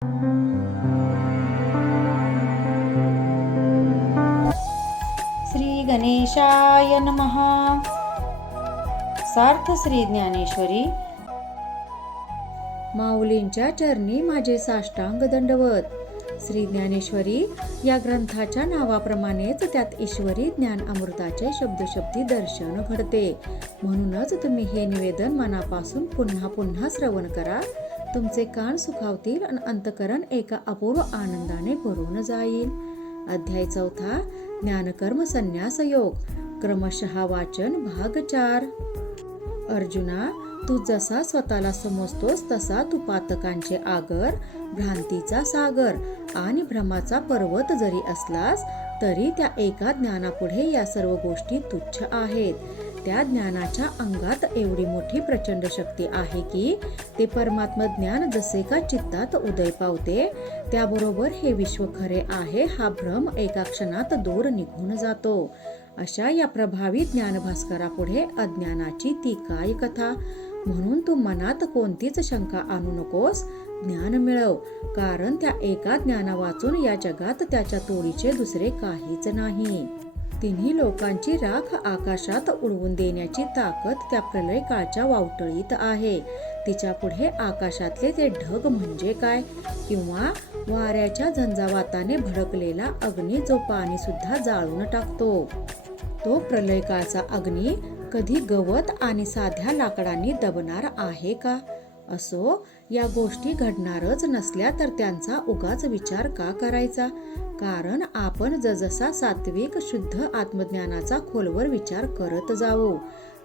श्री गणेशाय नमः. सार्थ श्री ज्ञानेश्वरी. माऊलींच्या चरणी माझे साष्टांग दंडवत. श्री ज्ञानेश्वरी या ग्रंथाच्या नावाप्रमाणेच त्यात ईश्वरी ज्ञान अमृताचे शब्दशब्दी दर्शन घडते. म्हणूनच तुम्ही हे निवेदन मनापासून पुन्हा पुन्हा श्रवण करा. तुमचे कान सुखावतील आणि अंतकरण एका अपूर्व आनंदाने भरून जाईल. अध्याय 4 ज्ञानकर्म संन्यास योग. क्रमशः वाचन भाग 4. अर्जुना, तू जसा स्वतःला समजतोस तसा तू पातकांचे आगर, भ्रांतीचा सागर आणि भ्रमाचा पर्वत जरी असलास तरी त्या एका ज्ञानापुढे या सर्व गोष्टी तुच्छ आहेत. त्या ज्ञानाच्या अंगात एवढी मोठी प्रचंड शक्ती आहे की ते परमात्म ज्ञान जसे का चित्तात उदय पावते त्याबरोबर हे विश्व खरे आहे हा भ्रम एका क्षणात दूर निघून जातो. अशा या प्रभावी ज्ञानभास्करापुढे अज्ञानाची ती काय कथा. म्हणून तू मनात कोणतीच शंका आणू नकोस. ज्ञान मिळव, कारण त्या एका ज्ञाना वाचून या जगात त्याच्या तोडीचे दुसरे काहीच नाही. तिन्ही लोकांची राख आकाशात उडवून देण्याची ताकद त्या प्रलय काळच्या वावटळीत आहे. तिच्या पुढे आकाशातले ते ढग म्हणजे काय, किंवा वाऱ्याच्या झंझावाताने भडकलेला अग्नी जो पाणी सुद्धा जाळून टाकतो. तो प्रलय काळचा अग्नी कधी गवत आणि साध्या लाकडांनी दबणार आहे का? असो, या गोष्टी घडणारच नसल्या तर त्यांचा उगाच विचार का करायचा. कारण आपण जसजसा सात्विक शुद्ध आत्मज्ञानाचा खोलवर विचार करत जाऊ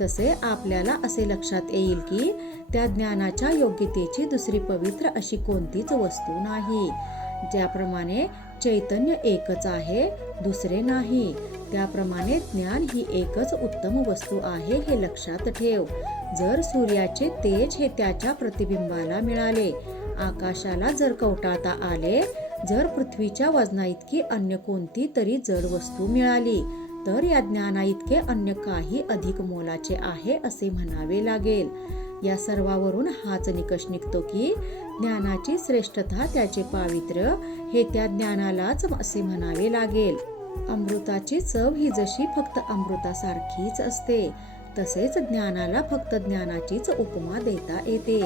तसे आपल्याला असे लक्षात येईल की त्या ज्ञानाच्या योग्यतेची दुसरी पवित्र अशी कोणतीच वस्तू नाही. ज्याप्रमाणे चैतन्य एकच आहे, दुसरे नाही, त्याप्रमाणे ज्ञान ही एकच उत्तम वस्तू आहे हे लक्षात ठेव. जर सूर्याचे तेज हे त्याच्या प्रतिबिंबाला मिळाले, आकाशाला जर कवटाळता आले, जर पृथ्वीच्या वजना इतकी अन्य कोणती तरी जड वस्तू मिळाली तर या ज्ञाना इतके अन्य काही अधिक मोलाचे आहे असे म्हणावे लागेल. या सर्वावरून हाच निकष निघतो की ज्ञानाची श्रेष्ठता, त्याचे पावित्र्य हे त्या ज्ञानालाच असे म्हणावे लागेल. अमृताची चव ही जशी फक्त अमृतासारखीच असते तसेच ज्ञानाला फक्त ज्ञानाचीच उपमा देता येते.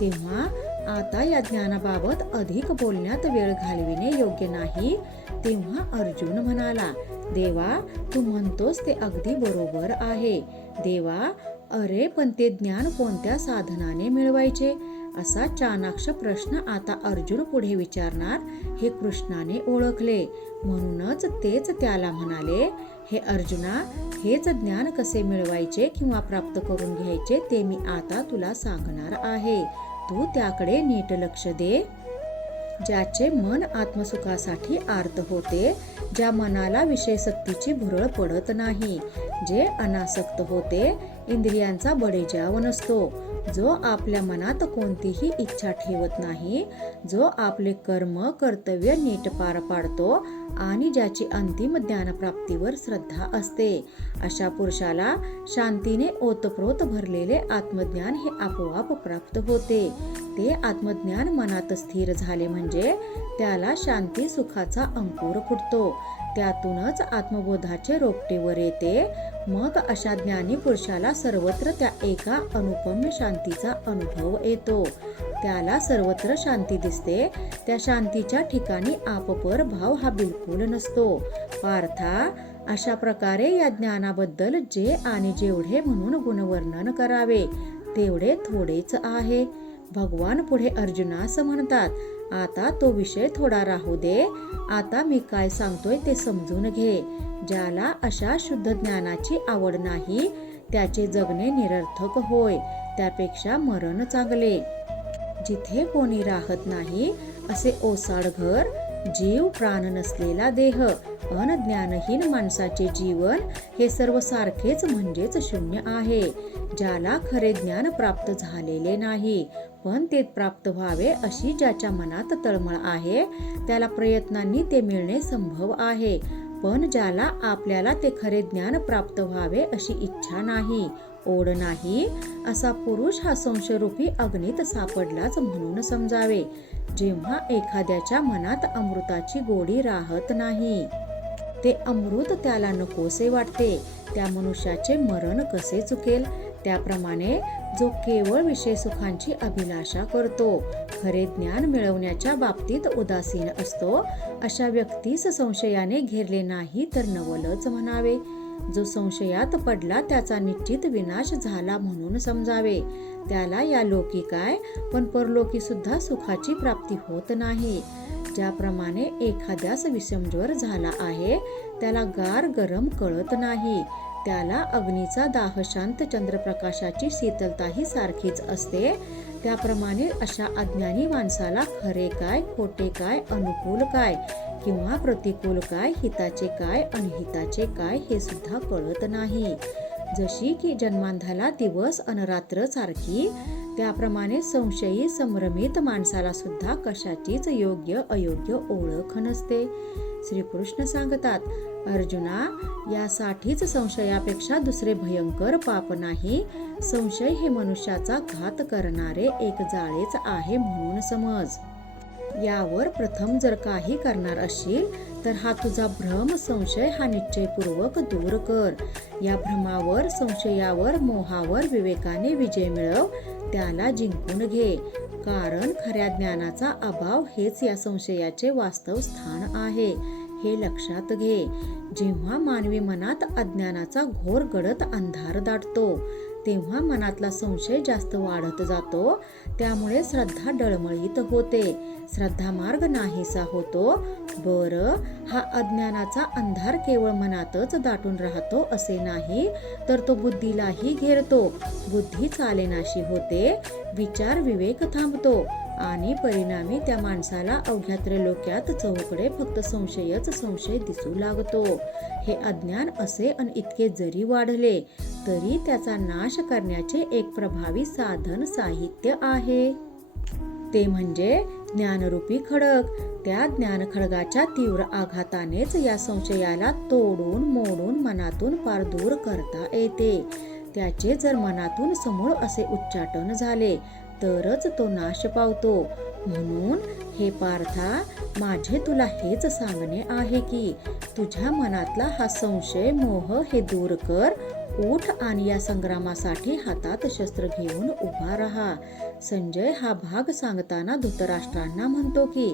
तेव्हा आता या ज्ञानाबाबत अधिक बोलण्यात वेळ घालविणे योग्य नाही. तेव्हा अर्जुन म्हणाला, देवा, तू म्हणतोस ते अगदी बरोबर आहे. देवा, अरे पण ते ज्ञान कोणत्या साधनाने मिळवायचे? असा चाणाक्ष प्रश्न आता अर्जुन पुढे विचारणार हे कृष्णाने ओळखले. म्हणूनच तेच त्याला म्हणाले, हे अर्जुना, हेच ज्ञान कसे मिळवायचे किंवा प्राप्त करून घ्यायचे ते मी आता तुला सांगणार आहे. तू त्याकडे नीट लक्ष दे. ज्याचे मन आत्मसुखासाठी आर्त होते, ज्या मनाला विषयसक्तीची भुरळ पडत नाही, जे अनासक्त होते, इंद्रियांचा बडेजाव नसतो, जो आपल्या मनात कोणतीही इच्छा ठेवत नाही, जो आपले कर्म कर्तव्य नीट पार पाडतो आणि ज्याची अंतिम ज्ञानप्राप्तीवर श्रद्धा असते, अशा पुरुषाला शांतीने ओतप्रोत भरलेले आत्मज्ञान हे आपोआप प्राप्त होते. ते आत्मज्ञान मनात स्थिर झाले म्हणजे त्याला शांती सुखाचा अंकुर फुटतो. त्यातूनच आत्मबोधाचे रोपटे वर येते. मग अशा ज्ञानी पुरुषाला सर्वत्र त्या एका अनुपम्य शांतीचा अनुभव येतो. त्याला सर्वत्र शांती दिसते. त्या शांतीच्या ठिकाणी आपपर भाव हा बिलकुल नसतो. पार्था, अशा प्रकारे या ज्ञानाबद्दल जे आणि जेवढे म्हणून गुणवर्णन करावे तेवढे थोडेच आहे. भगवान पुढे अर्जुनास म्हणतात, आता तो विषय थोडा राहू दे. आता मी काय सांगतोय ते समजून घे. ज्याला अशा शुद्ध ज्ञानाची आवड नाही त्याचे जगणे निरर्थक होय. त्यापेक्षा मरण चांगले. जिथे कोणी राहत नाही असे ओसाड घर, जीव प्राण नसलेला देह, अनज्ञानहीन माणसाचे जीवन हे सर्व सारखेच म्हणजेच शून्य आहे. ज्याला खरे ज्ञान प्राप्त झालेले नाही पण ते प्राप्त व्हावे अशी ज्याच्या मनात तळमळ आहे त्याला प्रयत्नांनी ते मिळणे संभव आहे. पण ज्याला आपल्याला ते खरे ज्ञान प्राप्त व्हावे अशी इच्छा नाही ओढ नाही असा पुरुष हा संशयरूपी अग्नीत सापडलाच म्हणून समजावे. जेव्हा एखाद्याच्या मनात अमृताची गोडी राहत नाही, ते अमृत त्याला नकोसे वाटते, त्या मनुष्याचे मरण कसे चुकेल? त्याप्रमाणे जो केवळ विषय सुखांची अभिलाषा करतो, खरे ज्ञान मिळवण्याच्या बाबतीत उदासीन असतो, अशा व्यक्तीस संशयाने घेरले नाही तर नवलच म्हणावे. जो संशयात पडला त्याचा निश्चित विनाश झाला म्हणून समजावे. त्याला या लोकी काय पण परलोकी सुद्धा सुखाची प्राप्ती होत नाही. ज्याप्रमाणे एखाद्यास विषमज्वर झाला आहे, त्याला गार गरम कळत नाही, त्याला अग्नीचा दाह शांत चंद्रप्रकाशाची शीतलताही सारखीच असते, त्याप्रमाणे अशा अज्ञानी माणसाला खरे काय, खोटे काय, अनुकूल काय किंवा प्रतिकूल काय, हिताचे काय, अनहिताचे काय हे सुद्धा कळत नाही. जशी की जन्मांधाला दिवस अन रात्र सारखी, त्याप्रमाणे संशयी संभ्रमित माणसाला सुद्धा कशाचीच योग्य अयोग्य ओळख नसते. श्रीकृष्ण सांगतात, अर्जुना, यासाठीच संशयापेक्षा दुसरे भयंकर पाप नाही. संशय हे मनुष्याचा घात करणारे एक जाळेच आहे म्हणून समज. यावर प्रथम जर काही करणार असशील तर हा तुझा भ्रम संशय हा निश्चयपूर्वक दूर कर. या भ्रमावर, संशयावर, मोहावर विवेकाने विजय मिळव, त्याला जिंकून घे. कारण खऱ्या ज्ञानाचा अभाव हेच या संशयाचे वास्तव स्थान आहे, हे लक्षात घे. जेव्हा मानवी मनात अज्ञानाचा घोर गडद अंधार दाटतो, तेव्हा मनातला संशय जास्त वाढत जातो, त्यामुळे श्रद्धा डळमळीत होते, श्रद्धा मार्ग नाहीसा होतो. बरं, हा अज्ञानाचा अंधार केवळ मनातच दाटून राहतो असे नाही, तर तो बुद्धीलाही घेरतो, बुद्धी चालेनाशी होते, विचार विवेक थांबतो आणि परिणामी त्या माणसाला अवघ्या त्रैलोक्यात चहूकडे फक्त संशयच संशय दिसू लागतो. हे अज्ञान असे अन इतके जरी वाढले तरी त्याचा नाश करण्याचे एक प्रभावी साधन साहित्य आहे, ते म्हणजे ज्ञानरूपी खडग. त्या ज्ञान खडगाच्या तीव्र आघातानेच या संशयाला तोडून मोडून मनातून पार दूर करता येते. त्याचे जर मनातून समूळ असे उच्चाटन झाले तरच तो नाश पावतो. म्हणून हे पार्था, माझे तुला हेच सांगणे आहे की तुझ्या मनातला हा संशय मोह हे दूर कर. उठ आणि या संग्रामासाठी हातात शस्त्र घेऊन उभा राहा. संजय हा भाग सांगताना धृतराष्ट्रांना म्हणतो की,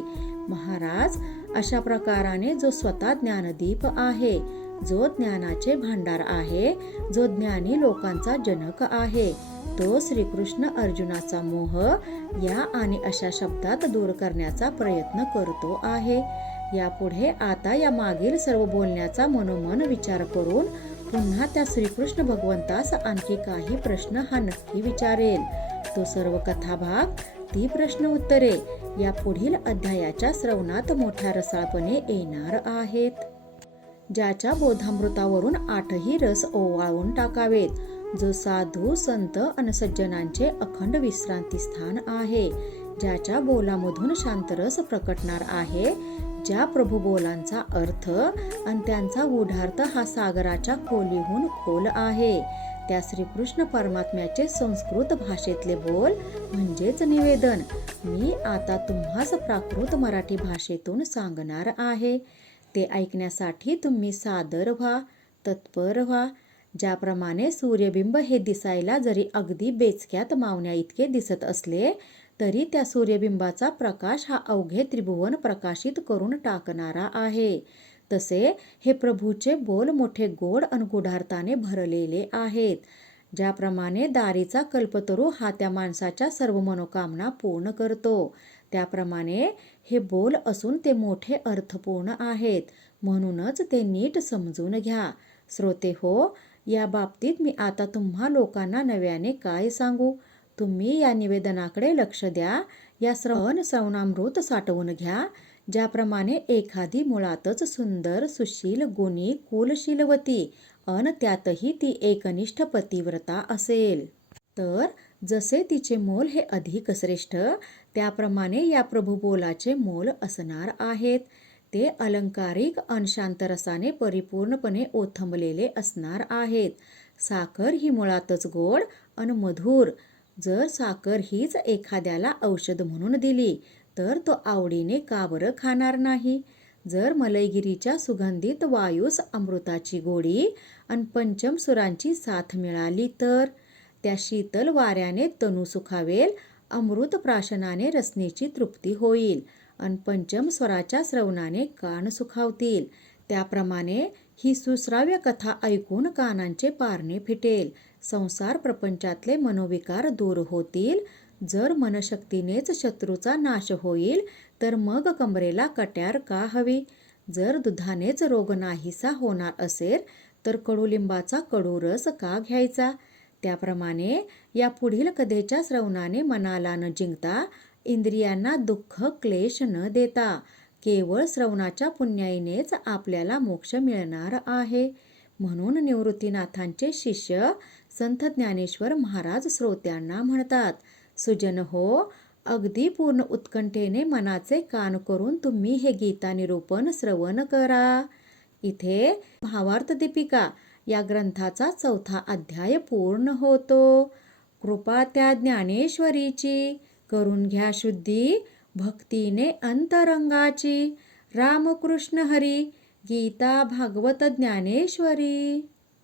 महाराज, अशा प्रकाराने जो स्वतः ज्ञानदीप आहे, जो ज्ञानाचे भांडार आहे, जो ज्ञानी लोकांचा जनक आहे, तो श्रीकृष्ण अर्जुनाचा मोह या आणि अशा शब्दात दूर करण्याचा प्रयत्न करतो आहे. यापुढे आता या मागील सर्व बोलण्याचा मनोमन विचार करून पुन्हा त्या श्रीकृष्ण भगवंतास आणखी काही प्रश्न हा नक्की विचारेल. तो सर्व कथाभाग, ती प्रश्न उत्तरे या पुढील अध्यायाच्या श्रवणात मोठ्या रसाळपणे येणार आहेत. ज्याच्या बोधामृतावरून 8ही रस ओवाळून टाकावेत, जो साधू संत अन सज्जनांचे अखंड विश्रांती स्थान आहे, ज्याच्या बोलामधून शांतरस प्रकटणार आहे, ज्या प्रभू बोलांचा अर्थ आणि त्यांचा गूढार्थ हा सागराच्या खोलीहून खोल आहे, त्या श्रीकृष्ण परमात्म्याचे संस्कृत भाषेतले बोल म्हणजेच निवेदन मी आता तुम्हास प्राकृत मराठी भाषेतून सांगणार आहे. ते ऐकण्यासाठी तुम्ही सादर व्हा, तत्पर व्हा. ज्याप्रमाणे सूर्यबिंब हे दिसायला जरी अगदी बेचक्यात मावण्या इतके दिसत असले तरी त्या सूर्यबिंबाचा प्रकाश हा अवघे त्रिभुवन प्रकाशित करून टाकणारा आहे, तसे हे प्रभूचे बोल मोठे गोड अन गूढार्थाने भरलेले आहेत. ज्याप्रमाणे दारीचा कल्पतरू हा त्या माणसाच्या सर्व मनोकामना पूर्ण करतो, त्याप्रमाणे हे बोल असून ते मोठे अर्थपूर्ण आहेत, म्हणूनच ते नीट समजून घ्या. श्रोते हो, या बाबतीत मी आता तुम्हा लोकांना नव्याने काय सांगू? तुम्ही या निवेदनाकडे लक्ष द्या. या श्रवणामृत साठवून घ्या. ज्याप्रमाणे एखादी मुळातच सुंदर, सुशील, गुणी, कुलशीलवती अन त्यातही ती एकनिष्ठ पतिव्रता असेल, तर जसे तिचे मोल हे अधिक श्रेष्ठ, त्याप्रमाणे या प्रभुबोलाचे मोल असणार आहेत. ते अलंकारिक अन शांतरसाने परिपूर्णपणे ओथंबलेले असणार आहेत. साखर ही मुळातच गोड अन मधुर. जर साखर हीच एखाद्याला औषध म्हणून दिली तर तो आवडीने का बरं खाणार नाही? जर मलयगिरीच्या सुगंधित वायूस अमृताची गोडी अन पंचम सुरांची साथ मिळाली तर त्या शीतल वाऱ्याने तनू सुखावेल, अमृत प्राशनाने रसनेची तृप्ती होईल अन पंचम स्वराच्या श्रवणाने कान सुखावतील. त्याप्रमाणे ही सुश्राव्य कथा ऐकून कानांचे पारणे फिटेल, संसार प्रपंचातले मनोविकार दूर होतील. जर मनशक्तीनेच शत्रूचा नाश होईल तर मग कमरेला कट्यार का हवी? जर दुधानेच रोग नाहीसा होणार असेल तर कडुलिंबाचा कडू रस का घ्यायचा? त्याप्रमाणे या पुढील कथेच्या श्रवणाने मनाला न जिंकता, इंद्रियांना दुःख क्लेश न देता, केवळ श्रवणाच्या पुण्याईनेच आपल्याला मोक्ष मिळणार आहे. म्हणून निवृत्तीनाथांचे शिष्य संत ज्ञानेश्वर महाराज श्रोत्यांना म्हणतात, सुजन हो, अगदी पूर्ण उत्कंठेने मनाचे कान करून तुम्ही हे गीता निरूपण श्रवण करा. इथे भावार्थ दीपिका या ग्रंथाचा 4था अध्याय पूर्ण होतो. कृपा त्या ज्ञानेश्वरीची, करून घ्या शुद्धी भक्तीने अंतरंगाची. रामकृष्ण हरी. गीता भागवत ज्ञानेश्वरी.